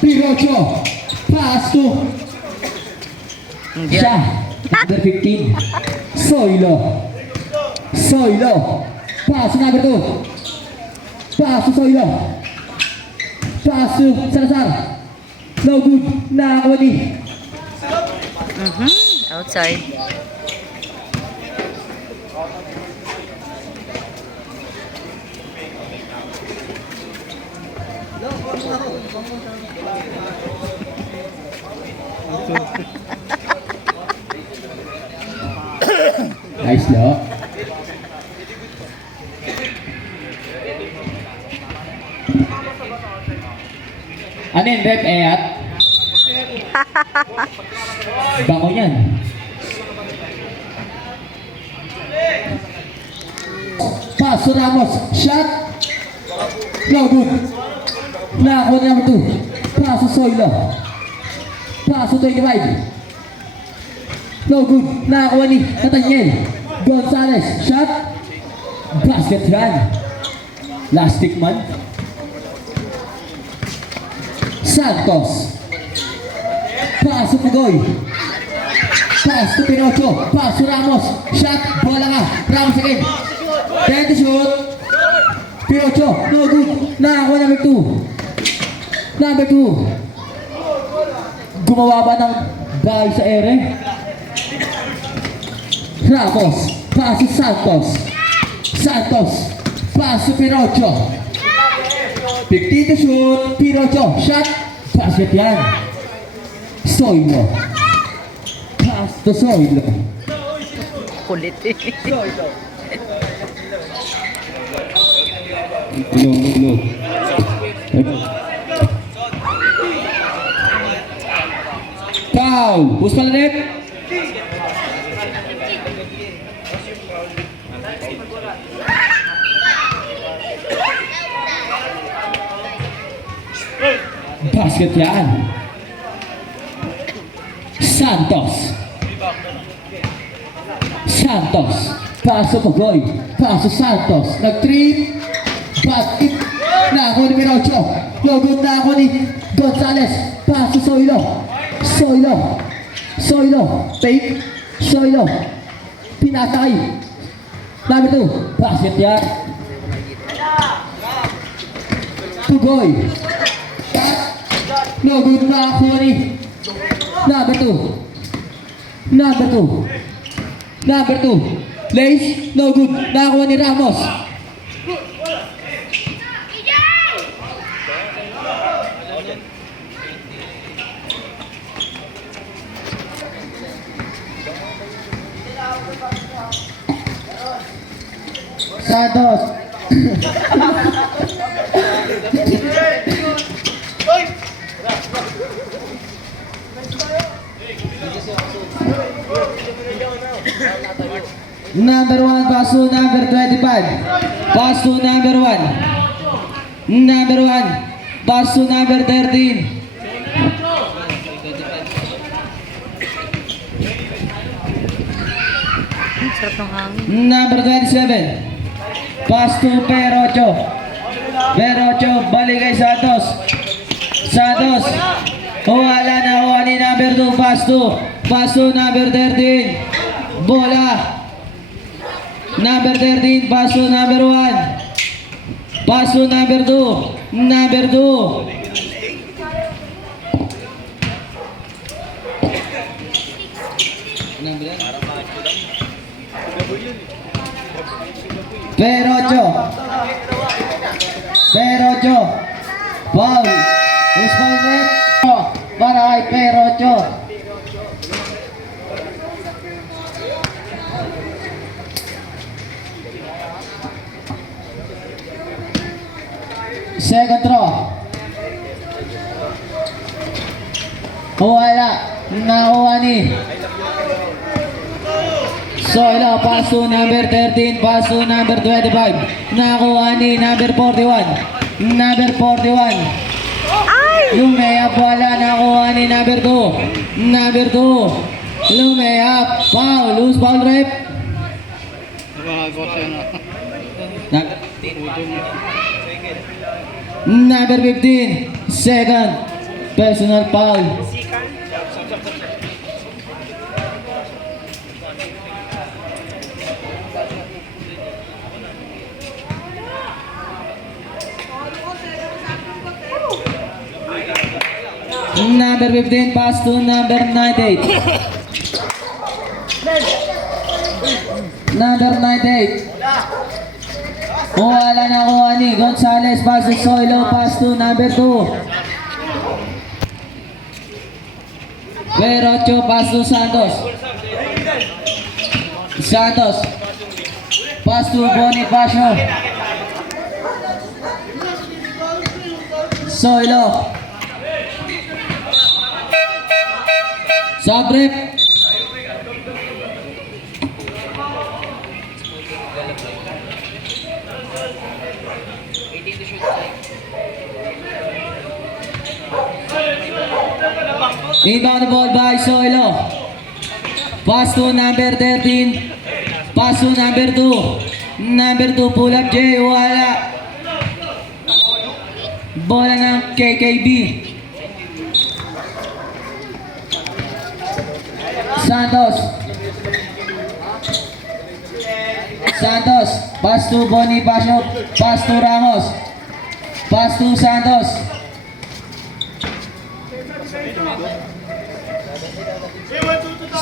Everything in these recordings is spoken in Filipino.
Pirocho. Pass to siya. Number 15. Soilo. Soilo. Pass to number 2. Pass to Soilo. Pass to Salazar. No good. Nakakuha ni. Outside. Nice look. Ano yun, Rep Eyat? Bango yan. Paso Ramos. Shot. No good. Nakakuha na naman 2. Paso Soilo. Paso 25. No good. Nakakuha ni Nathaniel Gonzalez. Shot. Basket run. Last stick man. Santos. Paso Pugoy. Paso Pinocho. Paso Ramos. Shot. Bola nga. Ramos again. 10 to shoot. Pinocho. No good. Nakakuha number 2. Number 2. Gumawa ba ng bahay sa ere? Ramos. Paso Santos. Santos. Paso Pinocho. 15 to shoot. Pinocho. Shot. Basket yan. Soilo. Pass to Soilo. Kulit eh. Ulo. Foul. Push pala net. Basket yan. Santos. Paso Pugoy. Paso Santos. Nag-3. Basket. Nako ni Pinocho. Logod na ako ni Gonzalez. Paso Soilo. Fake. Soilo. Pinatay. Number 2. Basket yan. Pugoy. Logod na ako ni Number 2. Lace. No good. Nakakuha ni Ramos. Santos. Number 1, paso number 25. Paso number 1. Paso number 13. Sarap ng hangin. Number 27. Pass to Perocho. Balik kay Santos. Wala na kuha ni number 2. Paso number 13. Bola. Number 13, paso number 1. Paso number 2. Perocho. Foul. Who's foul red? Para kay Perocho. Second throw. Wala. Nakuha ni Soilo. Paso number 13. Paso number 25. Nakuha ni number 41. Lumeyap. Wala. Nakuha ni number 2. Lumeyap. Foul. Loose foul rep. Number 15, second. Personal foul. Number 15 pass to number 98. Number 98. Wala na kuha ni Gonzales pass to Soilo pass to number 2. Perocho pass to Santos. Santos pass to Bonifacio. Soilo. Sagrip. Inbound the ball by Soilo. Pass to number 13. Pass to number 2. Number 2 pull up J. Wala. Bola ng KKB. Santos. Santos. Pass to Bonifacio. Pass to Ramos. Pass to Santos.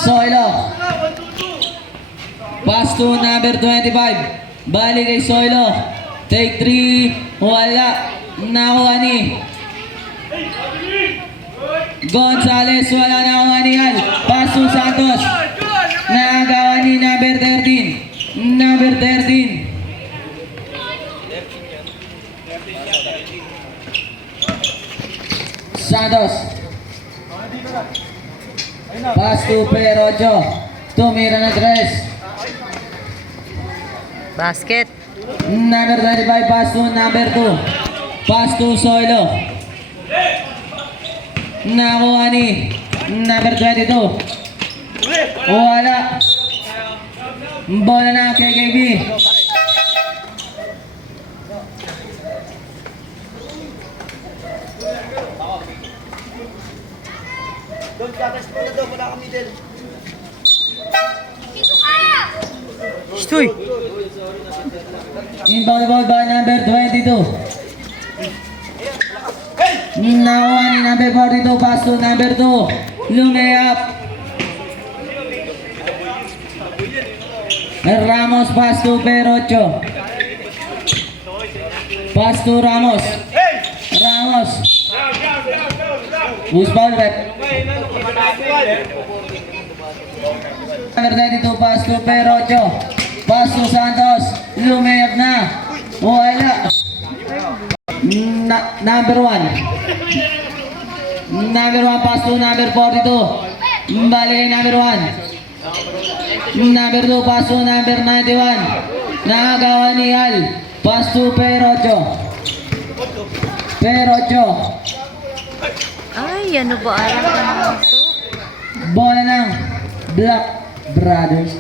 Soilo. Pass to number 25. Balik kay Soilo. Take 3. Wala. Nakuha ni Gonzales. Wala nakuha ni Al. Pass to Santos. Nakagawa ni number 13. Number 13. Santos. Pass to Perocho. Tumira ng 3. Basket. Number 35 pass to number 2. Pass to Soilo. Nakuha ni number 22. Wala. Bola na KKB. Stoy. Inbound the ball by number 22. Nakuha ni number 42. Pass to number 2. Lumayap. Ramos pass to Perocho. Pass to Ramos. Ramos. Who's ball rep? Number 32 pass to Perocho. Pass to Santos. Lumayap na. Wala. Number 1. Number 1 pass to number 42. Balik number 1. Number 2 pass to number 91. Nakagawa ni Al. Pass to Perocho. Perocho. Ay, ano ba alam ka naman ito? Bola ng Black Brothers.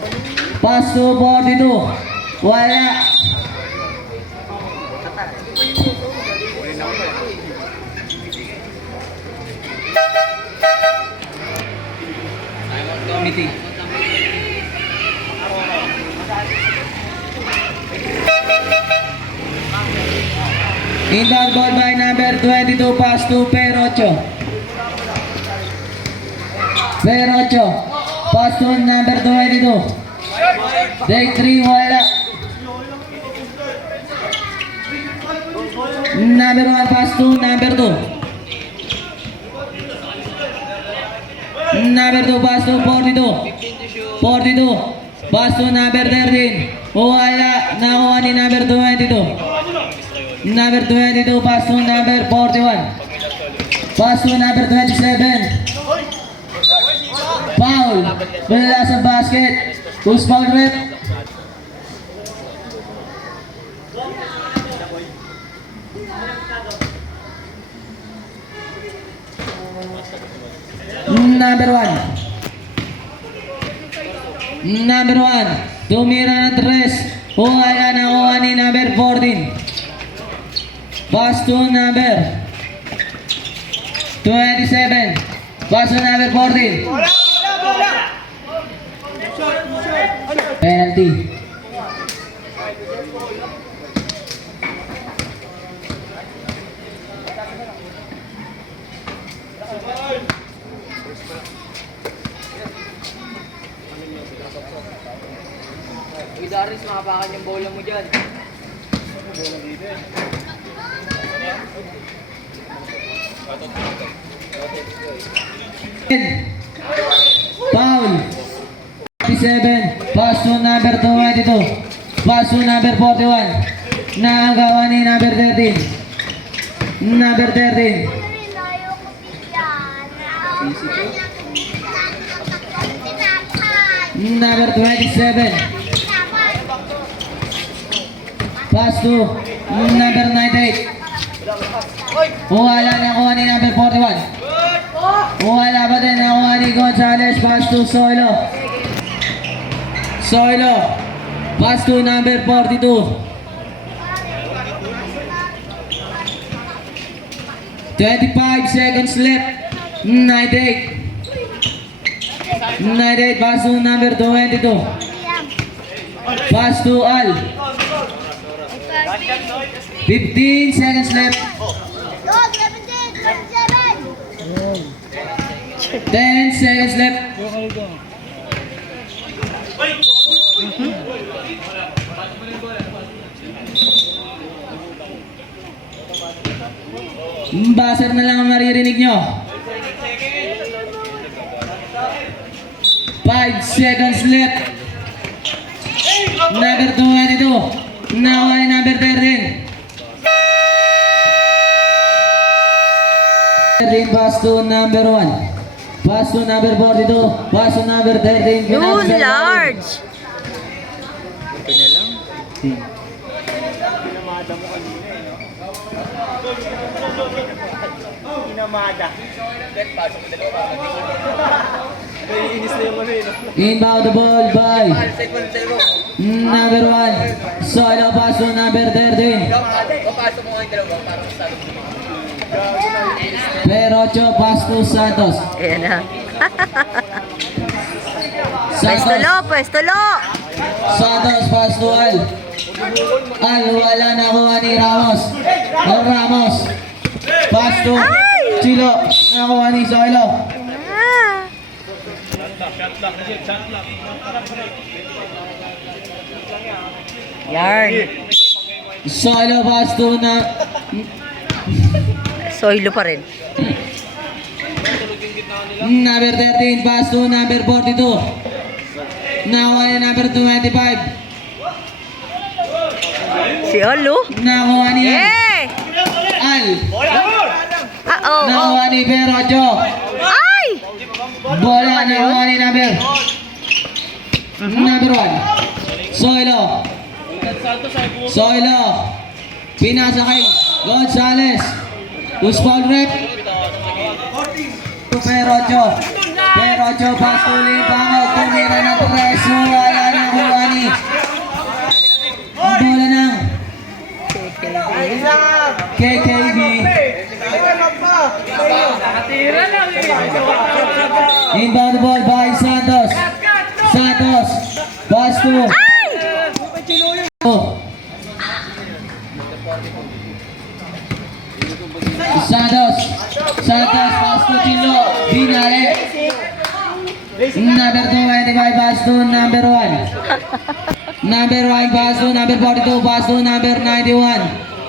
Pass to 42. Wala. Committee. Inbound ball by number 22 pass to Perocho. Perocho. Pass to number 22. Take 3, wala. Number 1 pass to number 2. Number 2 pass to 42. 42. Pass to number 13. Wala. Nakuha ni number 22. Number 22 pass to number 41. Pass to number 27. Foul. Wala sa basket. Who's foul rep? Number 1. Number 1. Tumira ng 3. Wala na kuha ni number 14. Pass to number 27. Pass to number 14. Penalty. Uy, Darius, makapakan yung bola mo dyan. Foul. 57. Pass to number 22. Pass to number 41. Nakagawa ni number 13. Number 13. Number 27. Pass to number 98. Wala na kuha ni number 41. Wala pa din nakuha ni Gonzales. Pass to Soilo. Soilo. Pass to number 42. 25 seconds left. 98. 98. Pass to number 22. Pass to Al. 15 seconds left. 10 seconds left. Buzzer na lang ang maririnig nyo. 5 seconds left. Number 22. Nakuha ni number 13. 13 pass to number 1. Pass to number 42. Pass to number 13. Yun, large. Ito na lang. Inamada. Naiinis na yung ano eh. Inbound the ball by number 1. Solo pass to number 13. Papasok mo ang dalawa para sa Pero 8 pass to Santos. Ayan na. Santos. Pwesto lo. Santos pass to Al. Al wala na kuha ni Ramos. Ramos. Pass to Chilo. Nakuha ni Solo. Ah. Yarn. Solo pass to na Soilo pa rin. number 13 pass to number 42. Nakuha ni number 25. Si Olu. Nakuha ni Eh! Al. Oo. Nakuha ni Perocho. Ay! Bola nakuha ni number 1. Soilo. Soilo. Pinasa kay Gonzales. Who's foul rep? Perocho. Perocho pass to Libangot. Tumira ng 3. Wala na kuha ni. Bola ng KKB. Inbound the ball by Santos. Santos. Pass to. Santos. Santos pass to Tilo. Binale. Number 25 pass to number 1. Number 1 pass to number 42 pass to number 91.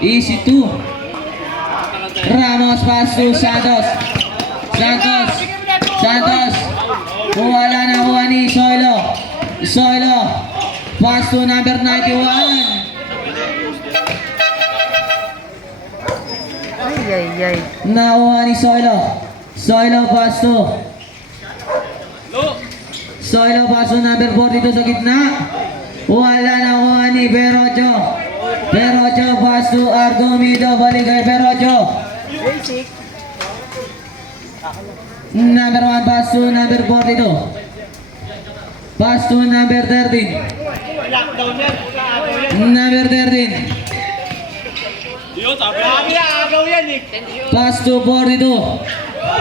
Easy 2. Ramos pass to Santos. Santos. Santos. Wala na kuha ni Soilo. Soilo. Pass to number 91. Ay. Nakuha ni Soilo. Soilo pass to. Soilo pass to number 42 sa gitna. Wala na kuha ni Perocho. Perocho pass to Argomido. Balik kay Perocho. Number 1 pass to number 42. Pass to number 13. Number 13. Sabi agaw yan eh. Pass to 42.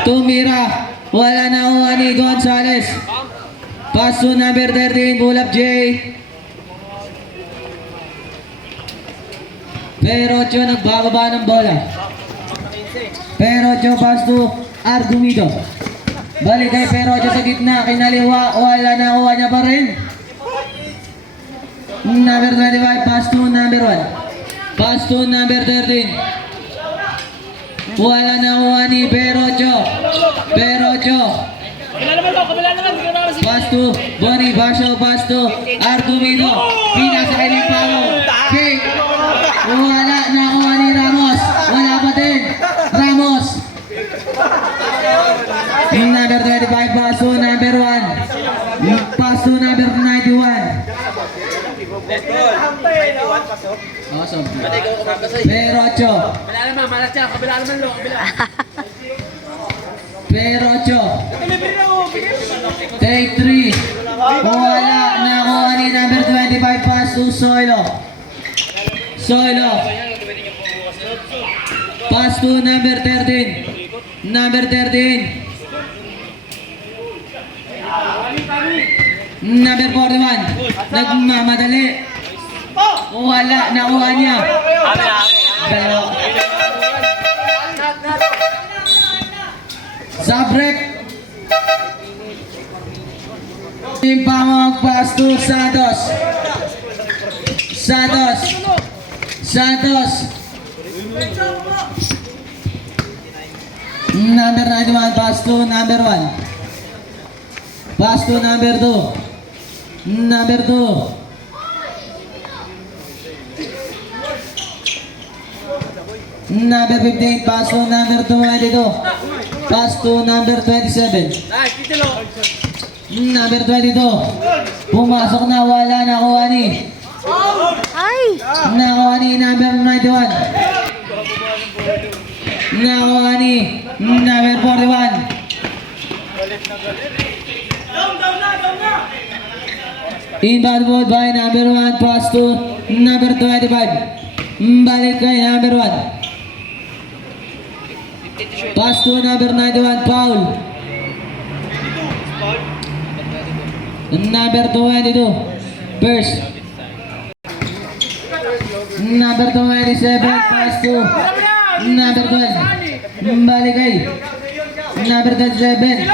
Tumira. Wala nakuha ni Gonzales. Pass to number 13, Bulap J. Perocho nagbababa ng bola. Perocho pass to Argumido. Balik kay Perocho sa gitna, kinaliwa, wala nakuha niya pa rin. Number 25, pass to number 1. Pass to number 13. Wala nakuha ni Perocho. Perocho. Pass to Bonifacio, pass to Argumido. Pinasa kay Limpao. Kick. Wala nakuha ni Ramos. Wala pa din. Ramos. Number 25, pass to number 1. Pass to number 91. Awesome. Perocho. Kabila naman, malas siya. Kabila naman lo, kabila. Perocho. Take 3. Wala nakuha ni number 25, pass to Soilo. Soilo. Pass to number 13. Number 13. Number 41. Nagmamadali. Wala nakuha niya. Dalawa. Sabrek. Timpamog pass to Santos. Santos. Santos. Number 91, pass to number 1. Pass to number 2. Number 2. Number 15, pass to number 22. Pass to number 27. Nice, titulo. Number 22. Pumasok na, wala nakuha ni. Nakuha ni number 91. Nakuha ni number 41. Inbound ball by number 1, pass to number 25. Balik kay number 1. Pass to number 91, foul. Number 22, burst. Number 27, pass to number 12. Balik kay number 27.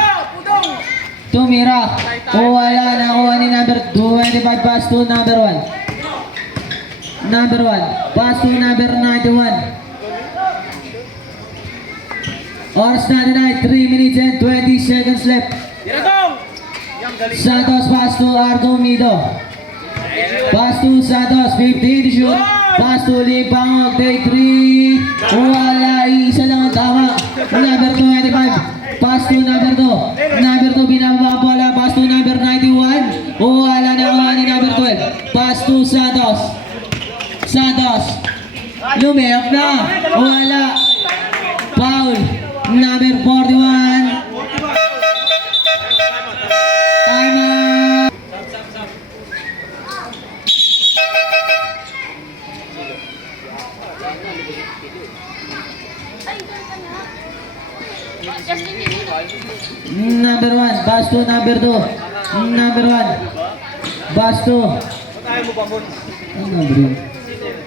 Tumira. Wala nakuha ni number 25, pass to number 1. Number 1, pass to number 91. Oras na tonight, 3 minutes and 20 seconds left. Santos pass to Argumido. Pass to Santos, 15 to shoot. Pass to Limpangog, take 3. Wala, isa lang ang tama. Number 25, pass to number 2. Number 2, binababa ang bola. Pass to number 91. Wala na ni number 12. Pass to Santos. Santos. Lumiyap na. Wala. Foul. Number 41. Time out. Number 1, pass to number 2. Number 1, pass to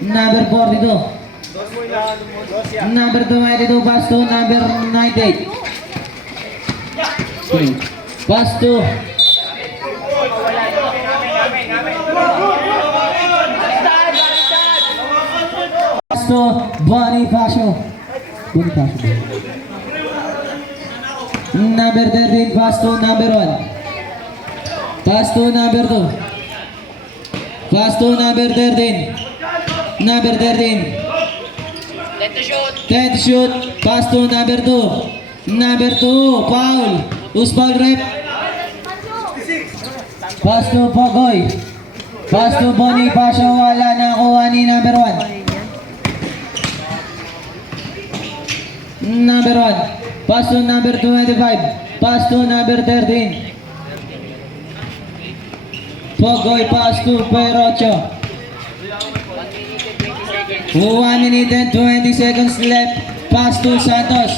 number 42. Number 22, pass to number 98. Pass to Bonifacio. Number 13, pass to number 1. Pass to number 2. Pass to number 13. Number 13. Let to shoot. 10 to shoot. Pass to number 2. Number 2. Foul. Who's foul rep? Pass to Pogoy. Pass to Bonifacio. Wala nakuha ni number 1. Number 1. Pass to number 25. Pass to number 13. Pogoy pass to Perocho. 1 minute and 20 seconds left. Pass to Santos.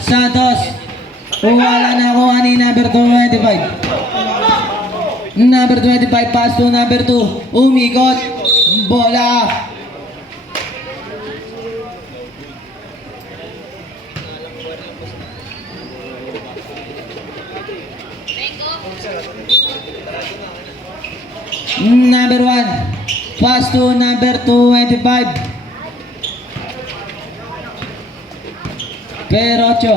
Santos. Wala na kuha ni number 25. Number 25, pass to number 2. Umikot. Bola. Number 1, pass to number 25. Perocho.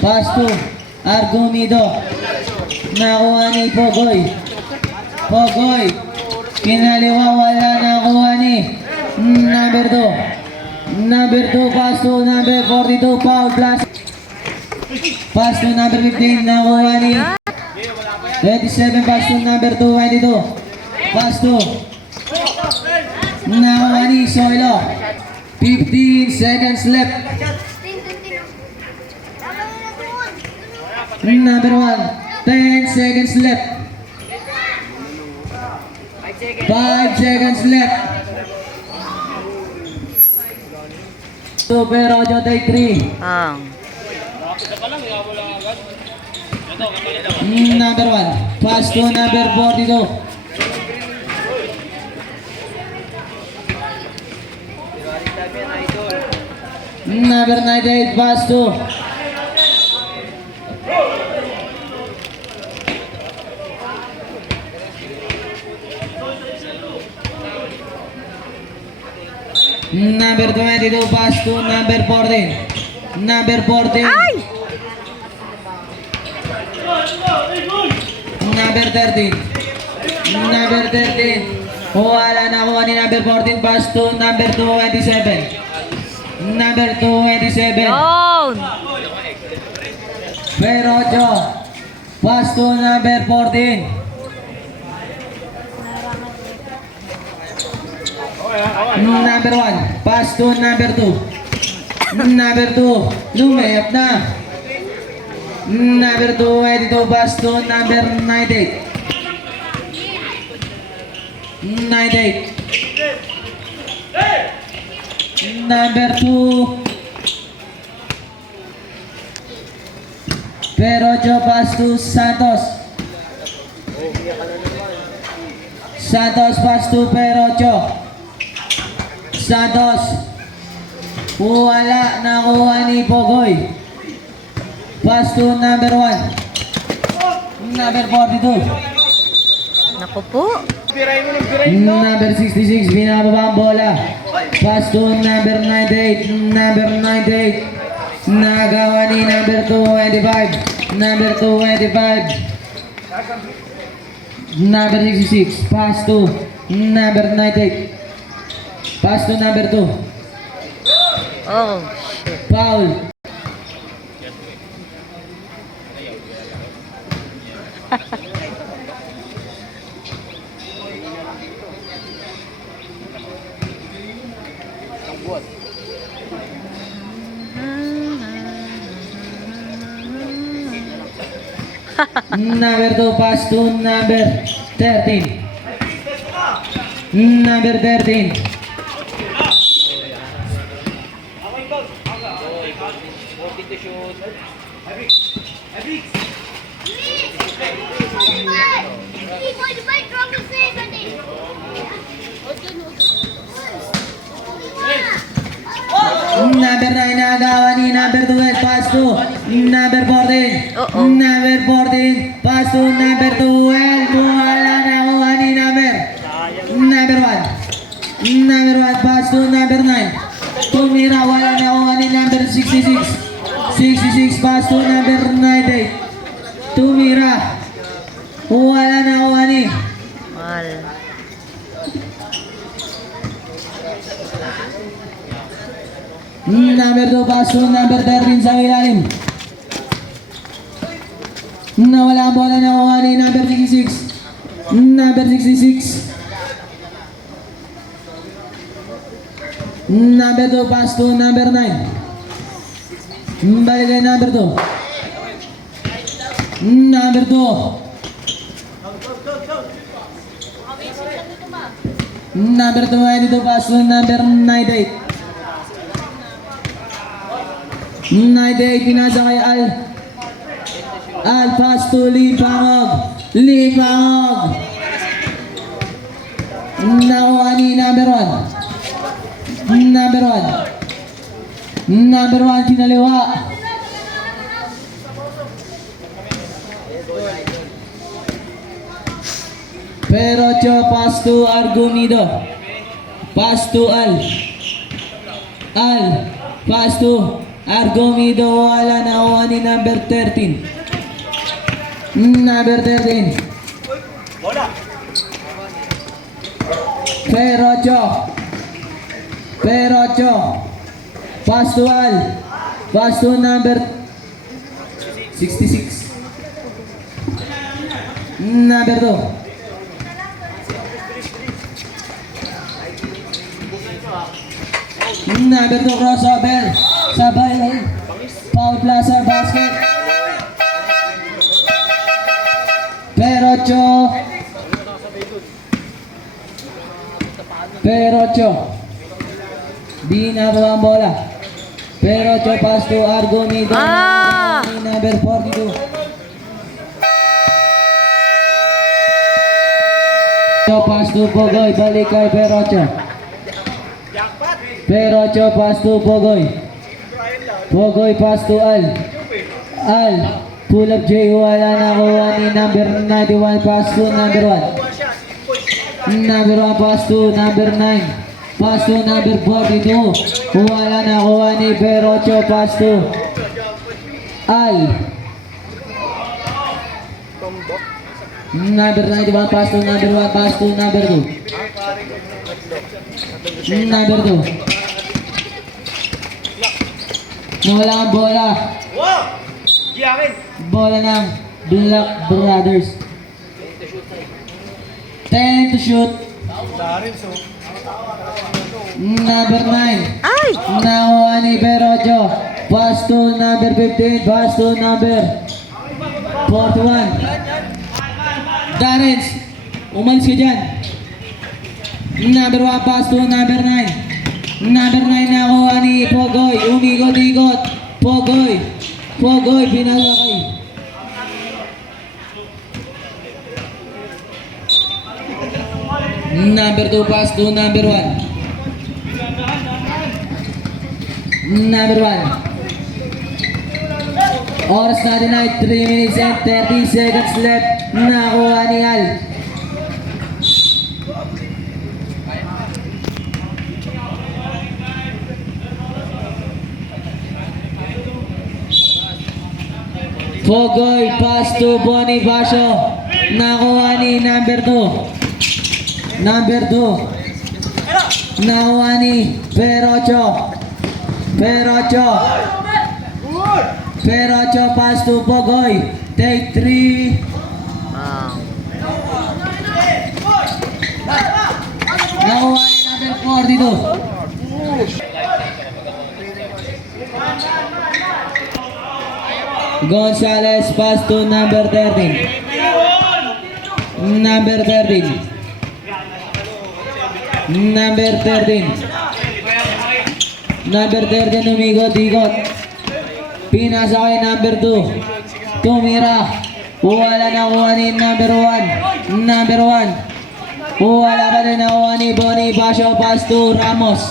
Pass to Argumido. Nakuha ni Pogoy. Pogoy. Kinaliwa, wala nakuha ni number 2. Number 2, pass to number 42. Foul plus. Pass to number 15. Nakuha ni 27, pass to number 22. Pass to nakuha ni Soilo. 15 seconds left. Number 1, 10 seconds left. 5 seconds left. Super Ojo take 3. Number 1, pass to number 42. Number 98, pass to number 22, pass to number 14. Number 14. Number 13. Number 13. Wala na kuha ni number 14, pass to number 27. Number 27. Perocho. Pass to number 14. Number 1, pass to number 2. Number 2, lumayap na. Number 22, pass to number 98. 98. Number 2. Perocho, pass to Santos. Santos, pass to Perocho. Santos. Wala nakuha ni Pogoy. Pass to number 1. Number 42. Naku po. Number 66, binababa ang bola. Pass to number 98. Number 98. Nagawa ni number 25. Number 25. Number 66. Pass to number 98. Pass to number 2. Oh, Foul. Number 2, pass to number 13. Number 13. Number 9, nagawa ni number 12, pass to number 14. Uh-oh. Number 14, pass to number 12. Wala na kuha ni number 1. Number 1, pass to number 9. Tumira, wala na kuha ni number 66. 66, pass to number 98. Tumira, wala na kuha ni mahal. number 2, pass to number 13 sa ilalim. Nawala ang bola na kuha ni number 66. Number 66. Number 2, pass to number 9. Balik kay number 2. Number 2. Number 2, pass to number 98. 98, pinasa kay Al. Al, pass to Lipangog. Lipangog. Nakuha ni number 1. Number 1. Number 1, kinaliwa. Pero pass to Argumido. Pass to Al. Al, pass to Argumido. Wala, nakuha ni number 13. Number 13. Bola. Perocho. Pass to Al. Pass to number 66. Number 2. Number 2, crossover. Sabay. Paul Plaza basket. Perocho. Di nakuha ang bola. Perocho pass to Argumido. Number 42. Pass to Pogoy. Balik kay Perocho. Perocho pass to Pogoy. Pogoy pass to Al. Al. Pull up J. Wala nakuha ni number 91. Pass to number 1. Number 1 pass to number 9. Pass to number 42. Wala nakuha ni Perocho. Pass to Al. Number 91 pass to number 1. Pass to number 2. Number 2. Wala ang bola. Wow! Giyakin. Bola ng Black Brothers. 10 to shoot. Darin, so. Number 9. Ay! Nakuha ni Perocho. Pass to number 15. Pass to number 41. Darrens, umalis ka dyan. Number 1 pass to number 9. Number 9 nakuha ni Pogoy. Umikot-ikot. Pogoy, pinalakay. Number 2 pass to number 1. Number 1. Oras natin ay 3 minutes and 30 seconds left. Nakuha ni Al. Pogoy pass to Bonifacio. Nakuha ni number 2. Number 2. Nakuha ni Perocho. Perocho pass to Pogoy. Take 3. Wow. Nakuha ni number 42. Gonzalez pass to number 13. Number 13. Number 13. Number 13 umigot-ikot. Pinasa kay number 2. Tumira. Wala nakuha ni number 1. Number 1. Wala pa rin nakuha ni Bonifacio. Pass to Ramos.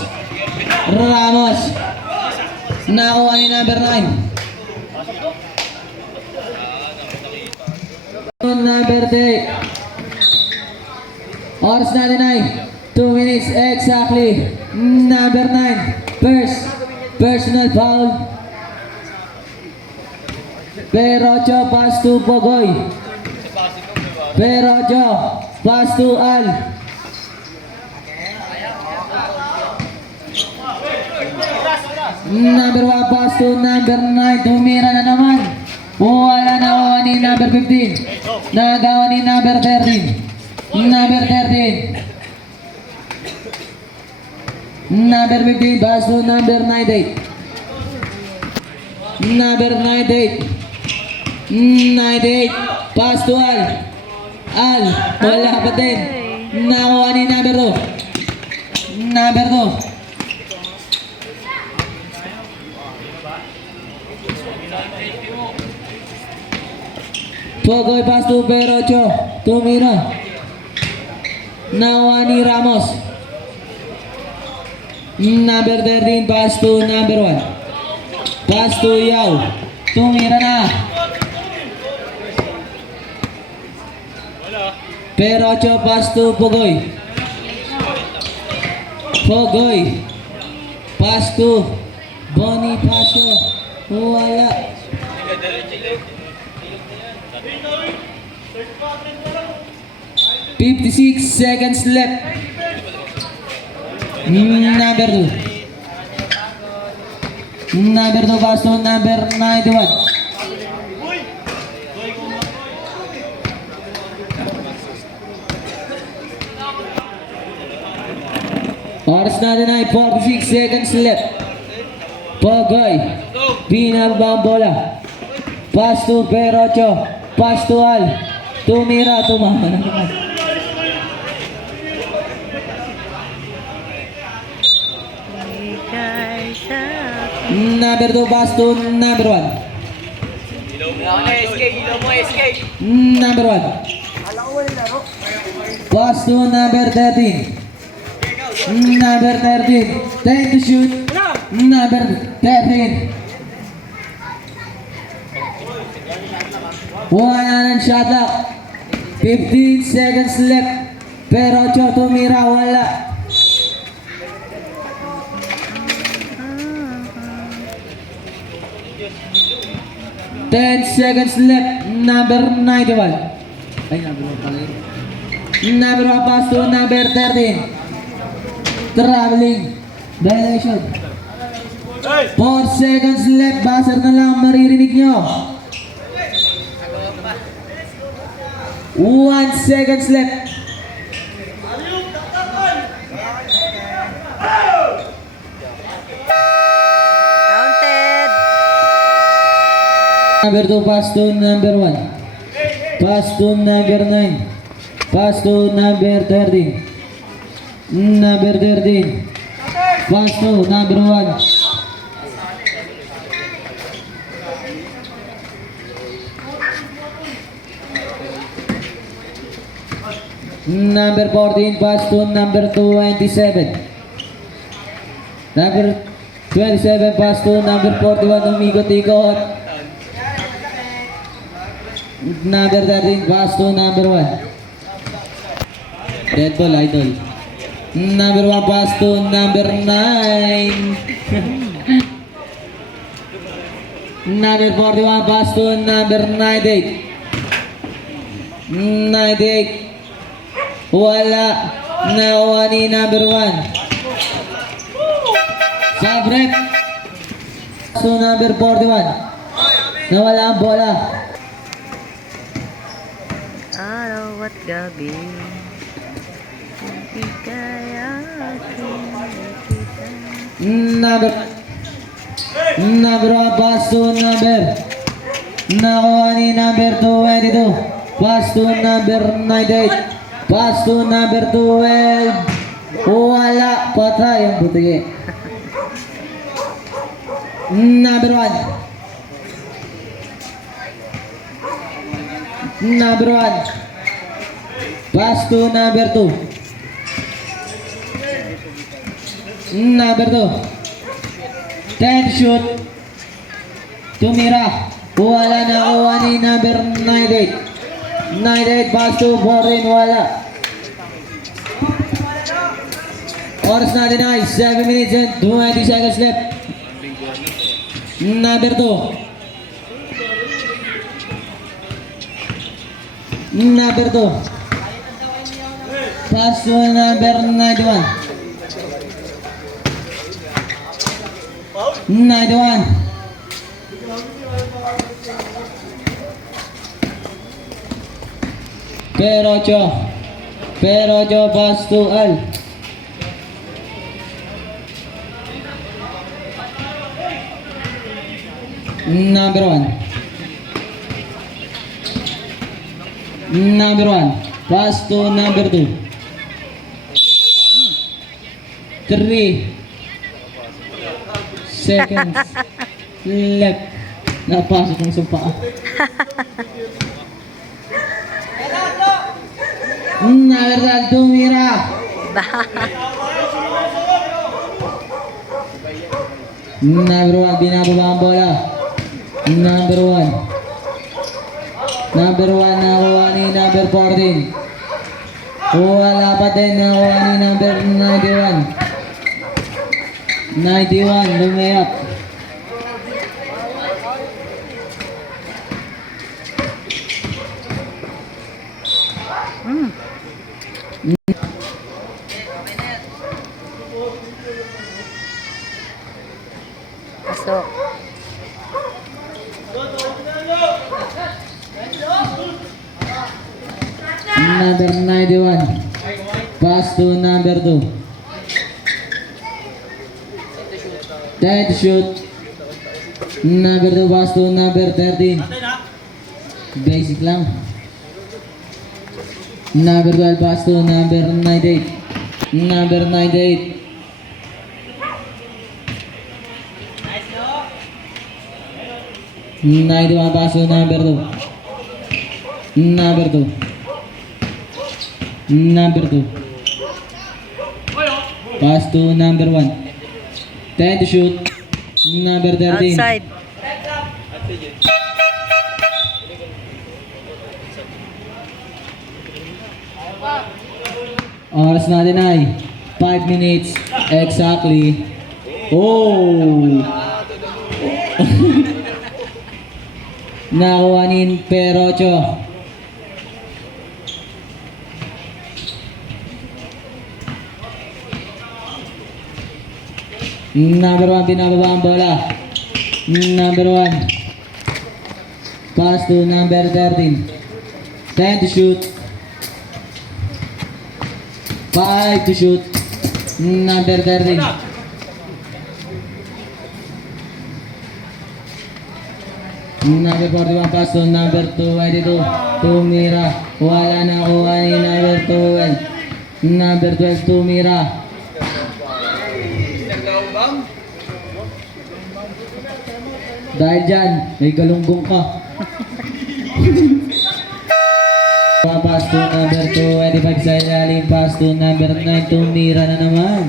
Nakuha ni number 9. Number 3. Oras natin ay 2 minutes exactly. Number 9. Personal foul. Perocho pass to Pogoy. Perocho pass to Al. Number 1 pass to number 9. Tumira na naman. Wala na ni number 15. Nagawa ni number 13. Number 13. Number 15 pass to number 98. Number 98. 98 pass to Al. Wala pa din. Nakuha ni number 2. Number 2. Pogoy pass to Perocho. Tumira. Nakuha ni Ramos. Number 13 pass to number 1. Pass to Yao. Tumira na. Perocho pass to Pogoy. Pogoy. Pass to Bonifacio. Wala. 56 seconds left. Number 2. Number 2 pass to number 91. Oras natin ay 46 seconds left. Pogoy. Binabang bola. Pass to Perocho. Pass to Al. Tumira. Tumama na naman. Bigay sa Number 2 pass to number 1. Ilaw na, SK. Ilaw mo, SK. Number 1. Pass to number 13. Number 13. 10 to shoot. Number 13. Wala ng shot clock. 15 seconds left. Pero tumira, wala. Ten seconds left. Number 91. Ay, number 1 pala yun. Number 1 pass to number 13. Traveling. Violation. 4 seconds left. Buzzer na lang. Maririnig nyo. 1 seconds left. counted. Number 2 pass to number 1. Pass to number 9. Pass to number 13. Number 13. Pass to number 1. Number 14 pass to number 27. Number 27 pass to number 41. Umikot-ikot. Number 13 pass to number 1. Dead ball, idol. Number 1 pass to number 9. Number 41 pass to number 98. 98. Wala. Nakuha ni number 1. Sabrek. Pass to number 41. Nawala ang bola. Araw at gabi. Bigay aking nakita. Number 1 pass to number. Nakuha ni number 22. Pass to number 98. Pass to number 12. Wala. Patay ang butigi. Number 1. Number 1. Pass to number 2. Number 2. 10 shoot. Tumira. Wala na kuha ni number 98. 98 pass to 14. Wala. Oras natin ay 7 minutes and 20 seconds left. Number 2. Number 2. Pass to number 91. 91. Perocho pass to Al. Number 1. Number 1. Pass to number 2. 3 seconds left. Napasok ng sumpa. Number 12, tumira. Number 1, binababa ang bola. Number 1. Number 1, nakuha ni number 14. Wala pa din, nakuha ni number 91. 91, lumayap. Hmm. Pasok. Number 91. Pass to number 2. Time to shoot. Number 2 pass to number 13. Basic lang. Number 12 pass to number 98. Number 98. Number 1 pass to number 2. Number 2. Number 2. Pass to number 1. 10 to shoot. Number 13. Outside. Oras natin ay 5 minutes exactly. Oh! Nakuha ni Perocho. Number 1, binababa ang bola. Number 1. Pass to number 13. 10 to shoot. 5 to shoot. Number 13. Number 41 pass to number 22. Tumira. Wala na kuha ni number 12. Number 12 tumira. Dahil dyan, may galunggong ka. Pass to number 25 sa ilalim. Pass to number 9. Tumira na naman.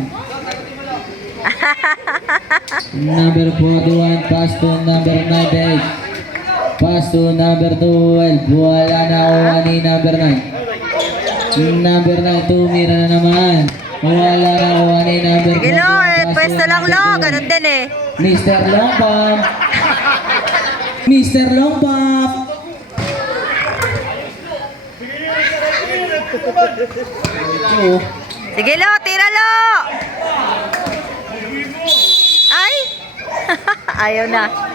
Number 41. Pass to number 98. Pass to number 12. Wala na kuha ni number 9. Number 9. Tumira na naman. Wala na kuha ni number 41. Sige lo, Pass to pwesto lang number lo. 12. Ganun din eh. Mr. Longpop. Mr. Longpop. Oh. Sige lo, tira lo. Ay! Ayaw na.